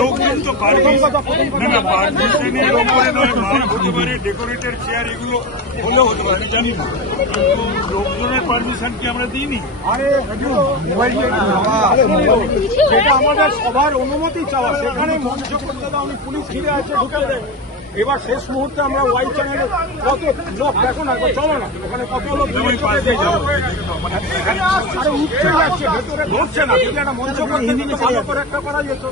লোকজন তো পারমিশনের ওপরে নয়, মার্ক হতে পারে, ডেকোরেটেড চেয়ার এগুলো হলেও হতে পারে, আমি জানি না। লোকজনের পারমিশন কি আমরা দিইনি? সেটা আমাদের সবার অনুমতি চাওয়া, সেখানে মঞ্চ করতে দাও, আমি পুলিশ ঘিরে আছে ঢুকে দেয়। এবার শেষ মুহূর্তে আমরা ওয়াই চ্যানেলে কত লোক দেখো না, চলো না, ওখানে কত লোক উঠছে যাচ্ছে, ভেতরে ধরছে না। যদি একটা মঞ্চ করতে দিতে ভালো করে একটা করা যেত।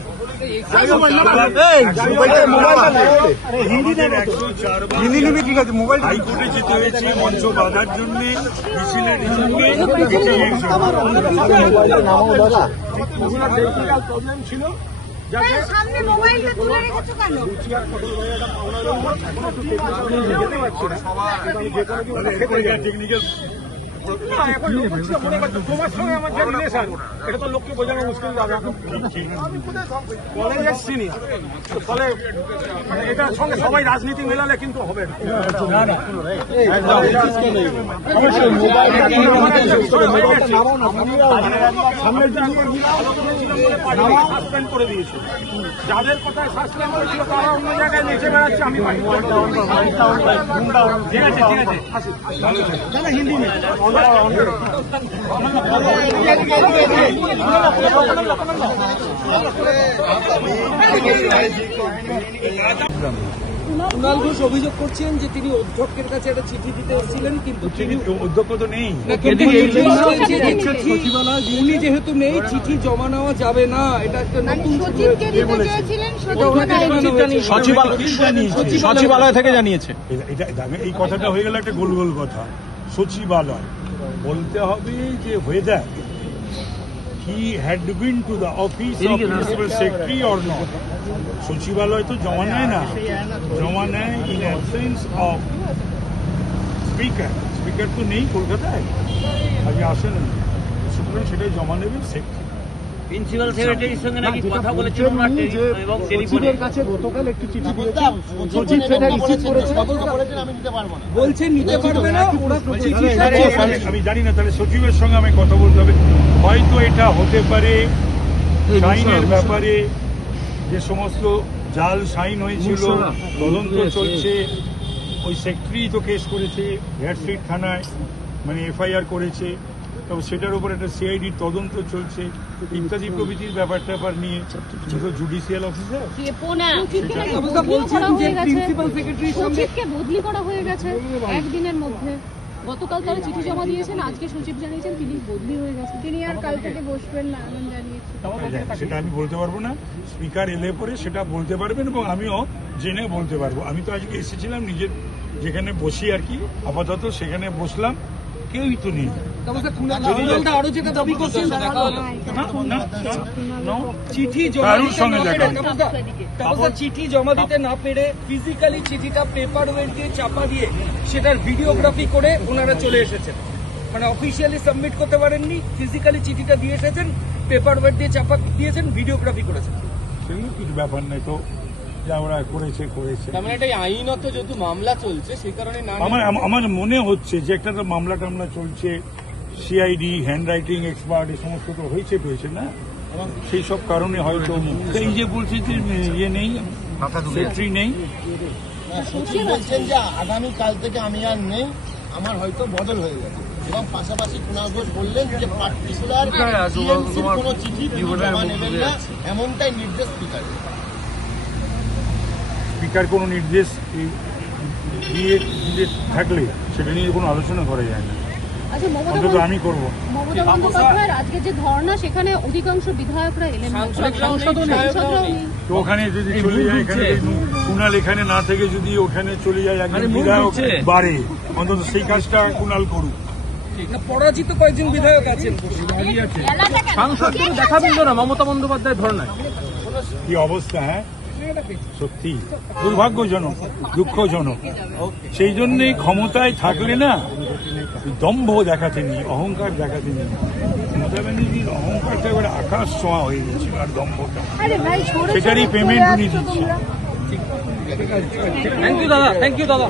হাইকোর্টে যেতে হয়েছে মঞ্চ বাঁধার জন্য, মিছিলের প্রবলেম ছিল। সামনে মোবাইলটা তুলে রেখেছো কেন? তোমার সঙ্গে আমার যে রিলেশন, এটা তো লোককে বোঝানো মুশকিল যাবে। কলেজের সিনিয়র, ফলে এটার সঙ্গে সবাই রাজনীতি মেলালে কিন্তু হবে না। সাসপেন্ড করে দিয়েছে। যাদের কথায় সাসপেন্ড করেছিল তারা অন্য জায়গায় নেচে বেড়াচ্ছে। আমি ঠিক আছে, ঠিক আছে, হিন্দি নেই। কুণাল ঘোষ অভিযোগ করছেন যে তিনি অধ্যক্ষের কাছে একটা চিঠি দিতে এসেছিলেন, কিন্তু অধ্যক্ষ তো নেই। উনি যেহেতু নেই, চিঠি জমা নেওয়া যাবে না। এটা একটা নতুন সচিবালয় থেকে জানিয়েছে। এই কথাটা হয়ে গেল একটা গোল গোল কথা। সচিবালয় বলতে হবে যে whether he had been to the office of principal secretary or not. সচিবালয় তো জমা নেয় না, জমা নেয় in absence of speaker. Speaker তো নেই কলকাতায়, আগে আসেন, সুতরাং সেটাই জমা নেবেন সেক্রেটারি। প্রিন্সিপাল সেক্রেটারির সঙ্গে নাকি কথা বলেছেন এবং সচিবের কাছে গতকাল একটি চিঠি দিয়েছেন, সচিব সেটা রিসিভ করেছেন, বলছেন নিতে পারবে না। আমি জানি না, তাহলে সচিবের সঙ্গে আমি কথা বলতে হবে। হয়তো এটা হতে পারে সাইনের ব্যাপারে, যে সমস্ত জাল সাইন হয়েছিল, তদন্ত চলছে। ওই সেক্রেটারি তো কেস করেছে হেয়ার স্ট্রিট থানায়, মানে এফআইআর করেছে। তবে সেটার উপর একটা সিআইডির তদন্ত চলছে, ইত্যাদি প্রভৃতির ব্যাপার নিয়ে জুডিশিয়াল অফিসার বদলি করা হয়ে গেছে একদিনের মধ্যে। গতকাল তারা চিঠি জমা দিয়েছেন, আজকে সচিব জানিয়েছেন তিনি বদলি হয়ে গেছেন, তিনি আর কাল থেকে বসবেন না এমন জানিয়েছেন। সেটা আমি বলতে পারবো না, স্পিকার এলে পরে সেটা বলতে পারবেন এবং আমিও জেনে বলতে পারবো। আমি তো আজকে এসেছিলাম নিজের যেখানে বসি আর কি, আপাতত সেখানে বসলাম, কেউই তো নেই। আরো যেটা দাবি করছেন চিঠি জমা দিতে না পেরে ফিজিক্যালি চিঠিটা পেপার ওয়েট দিয়ে চাপা দিয়ে সেটার ভিডিওগ্রাফি করে ওনারা চলে এসেছেন। মানে অফিসিয়ালি সাবমিট করতে পারেননি, ফিজিক্যালি চিঠিটা দিয়ে এসেছেন, পেপার ওয়েট দিয়ে চাপা দিয়েছেন, ভিডিওগ্রাফি করেছেন। সেগুলো কিছু ব্যাপার নেই তো, যা ওরা করেছে। আইনত যেহেতু মামলা চলছে সেই কারণে আমার মনে হচ্ছে যে একটা মামলা টামলা চলছে, সিআইডি, হ্যান্ড রাইটিং এক্সপার্ট, এই সমস্ত তো হয়েছে না, সেই সব কারণে হয়তো এই যে বলছে যে ইয়ে নেই, সেক্রেটারি নেই। বলছেন যে আগামীকাল থেকে আমি আর নেই, আমার হয়তো বদল হয়ে গেছে। এবং পাশাপাশি কুণাল ঘোষ বললেন যে পার্টিকুলার কোনো চিঠি জমা নেবেন না, এমনটাই নির্দেশ স্পিকারের। স্পিকার কোনো নির্দেশ দিয়ে থাকলে সেটা নিয়ে কোনো আলোচনা করা যায় না, অন্তত আমি করবো। মমতা বন্দ্যোপাধ্যায়ের আজকে যে ধর্ণা, সেখানে অধিকাংশ বিধায়করা এলেন, তো ওখানে যদি চলে যায়, এখানে কুণাল এখানে না থেকে যদি ওখানে চলে যায়, একজন বিধায়ক বাড়ে, অন্তত সেই কাজটা কুণাল করুক। পরাজিত কয়েকজন বিধায়ক আছেন, সাংসদদের দেখা দিল না মমতা বন্দ্যোপাধ্যায় ধর্নায়। কি অবস্থা! হ্যাঁ, সত্যি দুর্ভাগ্যজনক, দুঃখজনক। সেই জন্যে ক্ষমতায় থাকলে না দম্ভ দেখাতে নেই, অহংকার দেখাতে নেই। মমতা ব্যানার্জির অহংকারটা এবার আকাশ ছোঁয়া হয়ে গেছিল, আর দম্ভটা সেটারই পেমেন্ট উনি দিচ্ছেন। থ্যাংক ইউ দাদা, থ্যাংক ইউ দাদা।